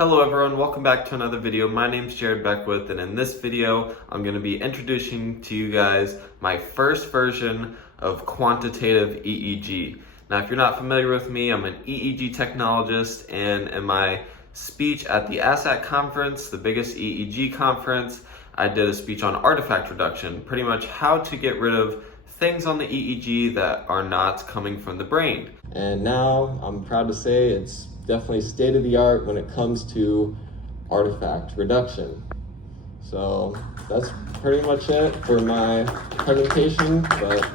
Hello everyone, welcome back to another video. My name's Beckwith, and in this video I'm going to be introducing to you guys my first version of quantitative EEG. Now if you're not familiar with me, I'm an EEG technologist, and in my speech at the ASAT conference, the biggest EEG conference, I did a speech on artifact reduction, pretty much how to get rid of things on the EEG that are not coming from the brain. And now I'm proud to say it's definitely state of the art when it comes to artifact reduction. So that's pretty much it for my presentation, but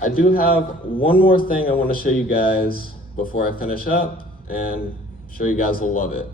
I do have one more thing I want to show you guys before I finish up, and I'm sure you guys will love it.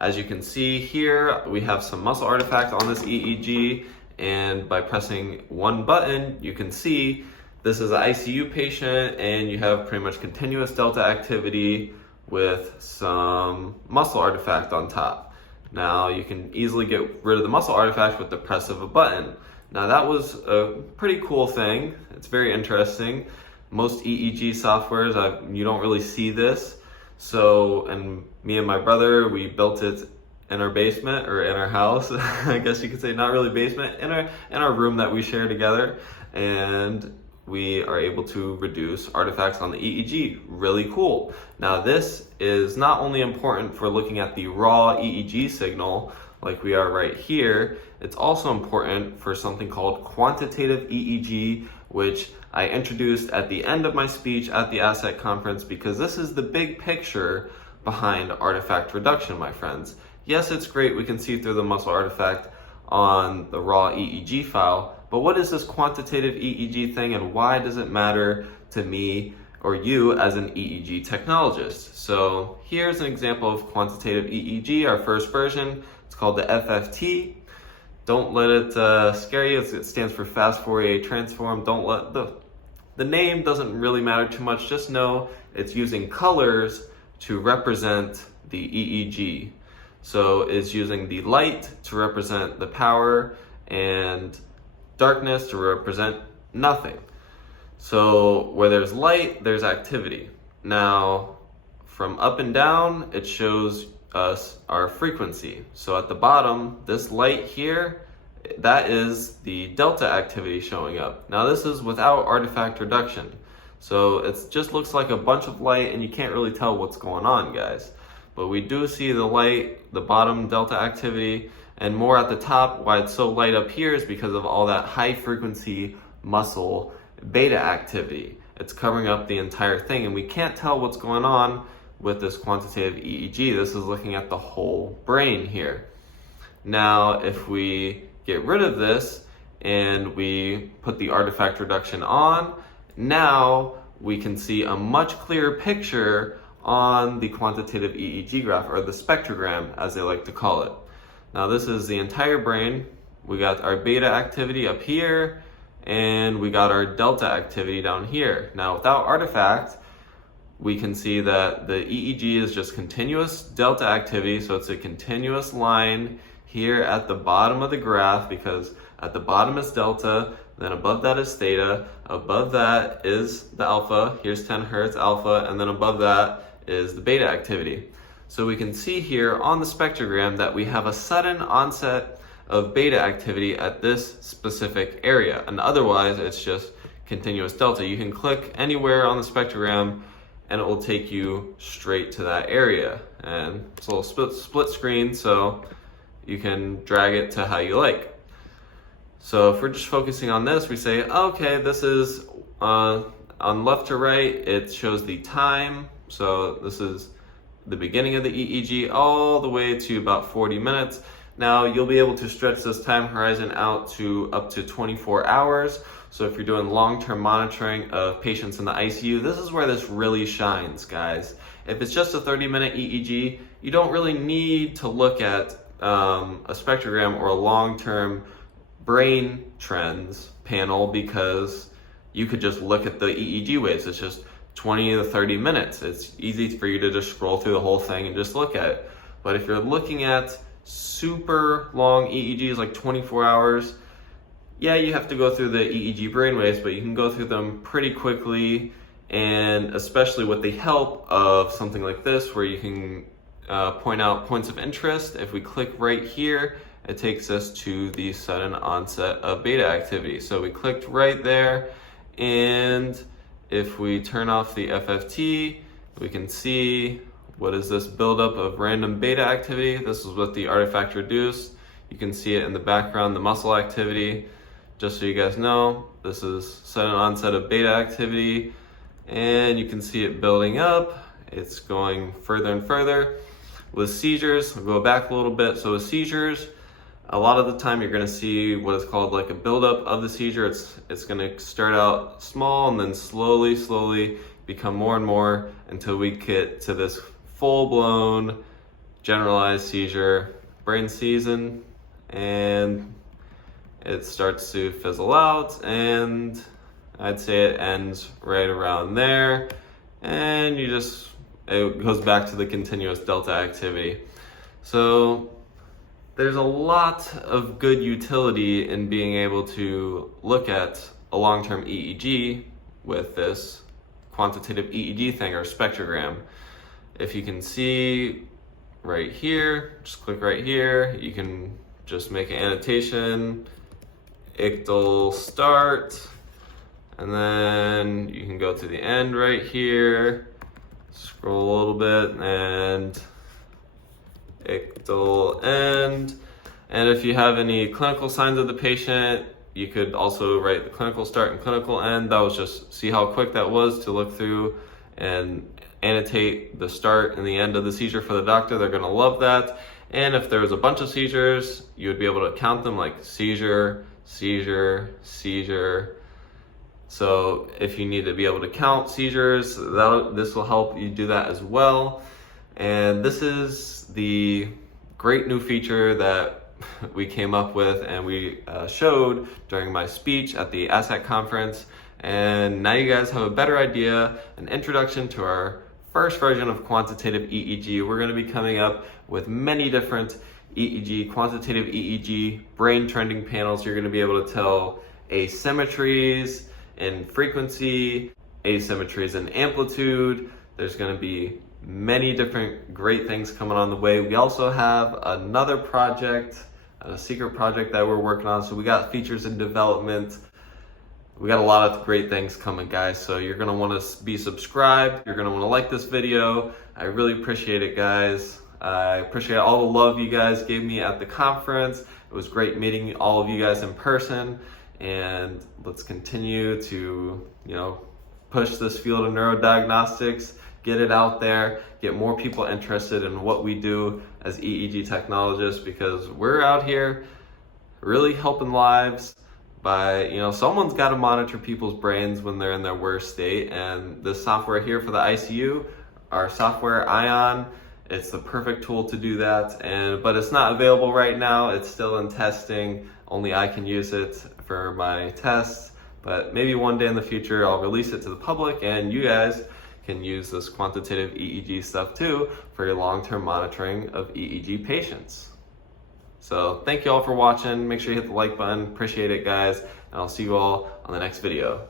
As you can see here, we have some muscle artifact on this EEG, and by pressing one button, you can see this is an ICU patient, and you have pretty much continuous delta activity with some muscle artifact on top. Now you can easily get rid of the muscle artifact with the press of a button. Now that was a pretty cool thing. It's very interesting. Most EEG softwares, you don't really see this. So, and me and my brother, we built it in our basement, or in our house, I guess you could say, not really basement, in our room that we share together, and we are able to reduce artifacts on the EEG. Really cool. Now this is not only important for looking at the raw EEG signal like we are right here, it's also important for something called quantitative EEG, which I introduced at the end of my speech at the ASAT conference, because this is the big picture behind artifact reduction, my friends. Yes, it's great, we can see through the muscle artifact on the raw EEG file, but what is this quantitative EEG thing, and why does it matter to me or you as an EEG technologist? So here's an example of quantitative EEG, our first version. It's called the FFT. Don't let it scare you. It stands for fast Fourier transform. Don't let the name doesn't really matter too much. Just know it's using colors to represent the EEG. So it's using the light to represent the power, and darkness to represent nothing. So where there's light, there's activity. Now, from up and down, it shows us our frequency. So at the bottom, this light here, that is the delta activity showing up. Now this is without artifact reduction. So it just looks like a bunch of light, and you can't really tell what's going on, guys. But we do see the light, the bottom delta activity, and more at the top. Why it's so light up here is because of all that high frequency muscle beta activity. It's covering up the entire thing, and we can't tell what's going on with this quantitative EEG. This is looking at the whole brain here. Now, if we get rid of this and we put the artifact reduction on, now we can see a much clearer picture on the quantitative EEG graph, or the spectrogram as they like to call it. Now this is the entire brain. We got our beta activity up here, and we got our delta activity down here. Now without artifact, we can see that the EEG is just continuous delta activity, so it's a continuous line here at the bottom of the graph, because at the bottom is delta, then above that is theta, above that is the alpha, here's 10 hertz alpha, and then above that is the beta activity. So we can see here on the spectrogram that we have a sudden onset of beta activity at this specific area, and otherwise it's just continuous delta. You can click anywhere on the spectrogram and it will take you straight to that area, and it's a little split screen, so you can drag it to how you like. So if we're just focusing on this, we say, okay, this is on left to right, it shows the time. So this is the beginning of the EEG all the way to about 40 minutes. Now you'll be able to stretch this time horizon out to up to 24 hours. So if you're doing long-term monitoring of patients in the ICU, this is where this really shines, guys. If it's just a 30-minute EEG, you don't really need to look at a spectrogram or a long-term brain trends panel, because you could just look at the EEG waves. It's just 20 to 30 minutes. It's easy for you to just scroll through the whole thing and just look at it. But if you're looking at super long EEGs, like 24 hours, yeah, you have to go through the EEG brainwaves, but you can go through them pretty quickly, and especially with the help of something like this, where you can point out points of interest. If we click right here, it takes us to the sudden onset of beta activity. So we clicked right there, and if we turn off the FFT, we can see what is this buildup of random beta activity. This is what the artifact reduced. You can see it in the background, the muscle activity. Just so you guys know, this is sudden onset of beta activity, and you can see it building up. It's going further and further. With seizures, we'll go back a little bit. So with seizures, a lot of the time you're gonna see what is called like a buildup of the seizure. It's gonna start out small and then slowly become more and more until we get to this full-blown generalized seizure. Brain season, and it starts to fizzle out, and I'd say it ends right around there, and it goes back to the continuous delta activity. So there's a lot of good utility in being able to look at a long-term EEG with this quantitative EEG thing, or spectrogram. If you can see right here, just click right here, you can just make an annotation, ictal start, and then you can go to the end right here, scroll a little bit, and ictal end. And if you have any clinical signs of the patient, you could also write the clinical start and clinical end. That was just see how quick that was to look through and annotate the start and the end of the seizure for the doctor. They're gonna love that. And if there was a bunch of seizures, you would be able to count them, like seizure, seizure, seizure. So if you need to be able to count seizures, this will help you do that as well. And this is the great new feature that we came up with and we showed during my speech at the ASAC conference. And now you guys have a better idea, an introduction to our first version of quantitative EEG. We're going to be coming up with many different EEG, quantitative EEG, brain trending panels. You're going to be able to tell asymmetries in frequency, asymmetries in amplitude. There's going to be many different great things coming on the way. We also have another project, a secret project that we're working on. So we got features in development. We got a lot of great things coming, guys. So you're gonna wanna be subscribed. You're gonna wanna like this video. I really appreciate it, guys. I appreciate all the love you guys gave me at the conference. It was great meeting all of you guys in person. And let's continue to, push this field of neurodiagnostics, get it out there, get more people interested in what we do as EEG technologists, because we're out here really helping lives by, someone's got to monitor people's brains when they're in their worst state. And this software here for the ICU, our software Ion, it's the perfect tool to do that. But it's not available right now. It's still in testing. Only I can use it for my tests. But maybe one day in the future, I'll release it to the public and you guys can use this quantitative EEG stuff too for your long-term monitoring of EEG patients. So thank you all for watching. Make sure you hit the like button. Appreciate it, guys. And I'll see you all on the next video.